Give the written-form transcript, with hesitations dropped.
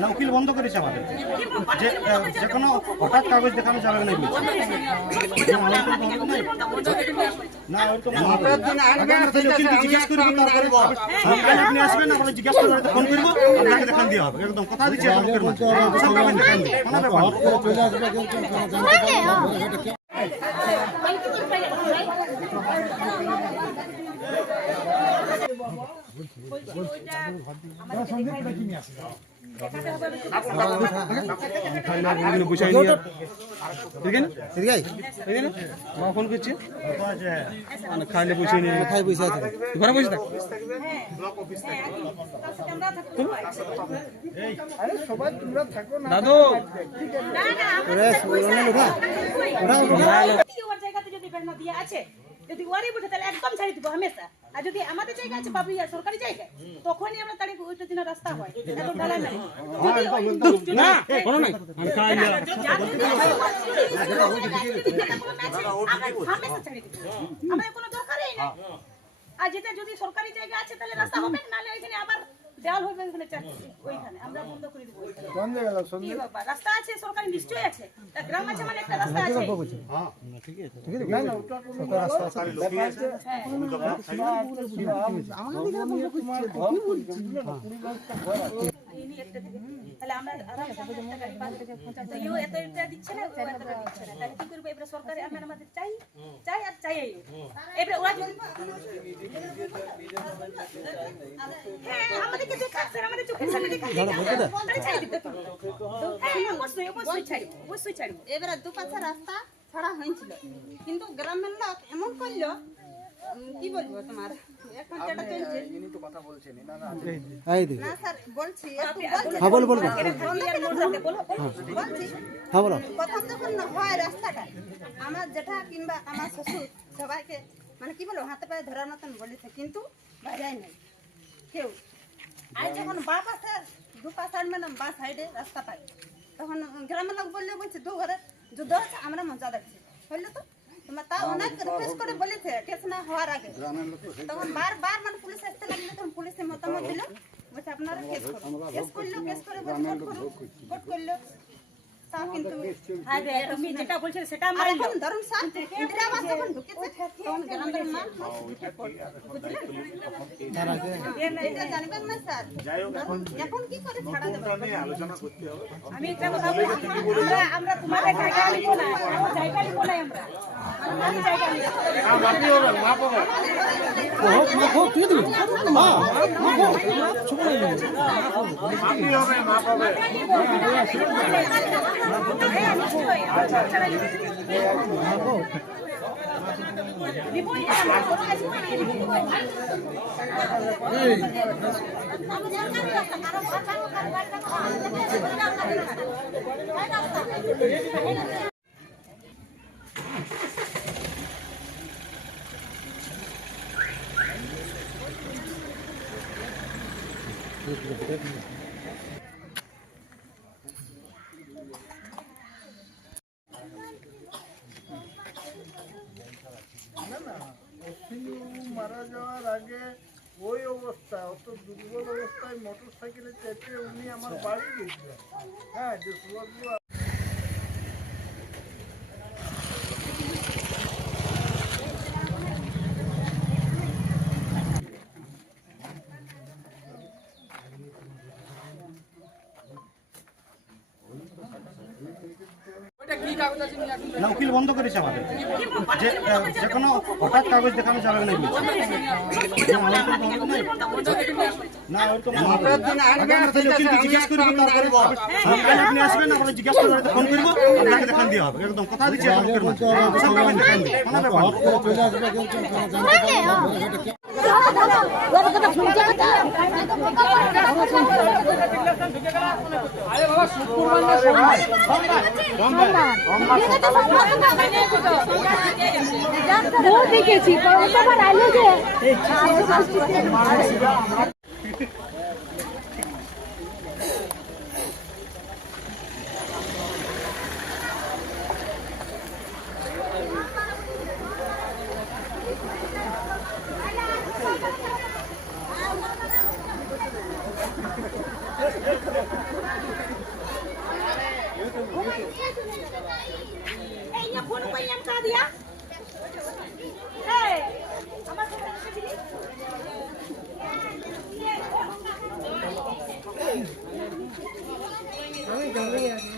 না উকিল বন্ধ করেছে আমাদের যে কোনো হঠাৎ কাগজ দেখানো যাবে না না জিজ্ঞাসা করবো তারপরে আপনি আসবেন আপনার জিজ্ঞাসা করে ফোন করবো আপনাকে দেখান দেওয়া হবে একদম কথা দিচ্ছি ফোন করছি খাইলে পয়সা নিয়ে খাই পয়সা আছে ঘরে পয়সা থাক দাদু যদি ওয়ারি বসে তাহলে একদম ছাড়ি দিব হামেশা আর যদি আমাদের জায়গা আছে পাবলিক সরকারি জায়গা তখনই আমরা তারিখ ওইটা দিন রাস্তা হয় এত ডালা নাই না কোনো নাই হামেশা ছাড়ি দিব আমাদের কোনো দরকারই নাই আর যেটা যদি সরকারি জায়গা আছে তাহলে রাস্তা হবে নালে ওইখানে আবার দেওয়াল হবে ওখানে ওইখানে আমরা বন্ধ করে দিব কোন জায়গা শুনলে বাবা রাস্তা আছে সরকারি নিশ্চয়ই আছে গ্রাম আছে মানে একটা রাস্তা আছে হ্যাঁ ঠিক আছে ঠিক আছে না না ওটা কোনো রাস্তা আছে লোকই আছে আমাদের গ্রামে তোমার ঘর বলছিল না 20 লাখটা ঘর আছে ইনি একটা থেকে তাহলে আমরা তো ইও এত এটা দিচ্ছে না এত দিচ্ছে না তাহলে কি করব এবারে সরকারি আমাদের চাই আর চাই এবারে ওরা যদি হ্যাঁ আমাদেরকে দেখাচ্ছে আমাদের চোখের সামনে দেখাচ্ছে ছাড়ি দিতে হ্যাঁ অবশ্যই ছাড়ি এবারে দুপাশে রাস্তা ছাড়া হয়েছিল কিন্তু গ্রামের লোক এমন করলো কি বলবো তোমার এখন যেটা চলছে ইনি তো কথা বলছেন না না এই না স্যার বলছি হ্যাঁ বল বলছি হ্যাঁ বলো প্রথম যখন হয় রাস্তাটা আমার জেঠা কিংবা আমার শ্বশুর সবাইকে মানে কি বলবো হাতে পায়ে ধরার মতন বলেছে কিন্তু বাজায় নাই কেউ আর যখন দুপাশে মানে বা সাইডে রাস্তা পাই তখন গ্রামের লোক বললে বলছে দু ঘরে যুদ্ধ হচ্ছে আমরা মজা দেখছি বললো তো তোমার তা অনেক রিকোয়েস্ট করে বলেছে কেস না হওয়ার আগে তখন বারবার মানে পুলিশ আসতে লাগলে তখন পুলিশের মতামত দিল বলছে আপনারা কেস করলো কেস করে ভোট করলো তাও কিন্তু তুমি যেটা বলছিলে সেটা আমরা এখন ধরুন স্যার ইন্দিরাবাস যখন ঢুকেছে তখন গ্রামের মা এটা জানবেন না স্যার এখন কি করে ছাড়া দেবে আলোচনা করতে হবে আমি একটা কথা বলছি আমরা তোমাদের জায়গা নিব না জায়গা নিব না আমরা জায়গা নিব মাপি হবে মাপ হবে মাপ তুই দিবি হ্যাঁ ছোট মাপি হবে মাপ হবে মারা যাওয়ার আগে ওই অবস্থা অত দুর্বল অবস্থায় মোটর সাইকেলে চেপে উনি আমার বাড়ি গেছিলেন হ্যাঁ যে সুভাষগুলো না উকিল বন্ধ করেছে আমাদের যে কোনো হঠাৎ কাগজ দেখানো যাবে না না জিজ্ঞাসা করবো তারপরে আপনি আসবেন আপনার জিজ্ঞাসা করে ফোন করবো আপনাকে দেখান দেওয়া হবে একদম কথা দিচ্ছি দেখেছি এই না ফোন কইলাম কা দিয়া এই আমার ফোন দিলি আমি জানি আগে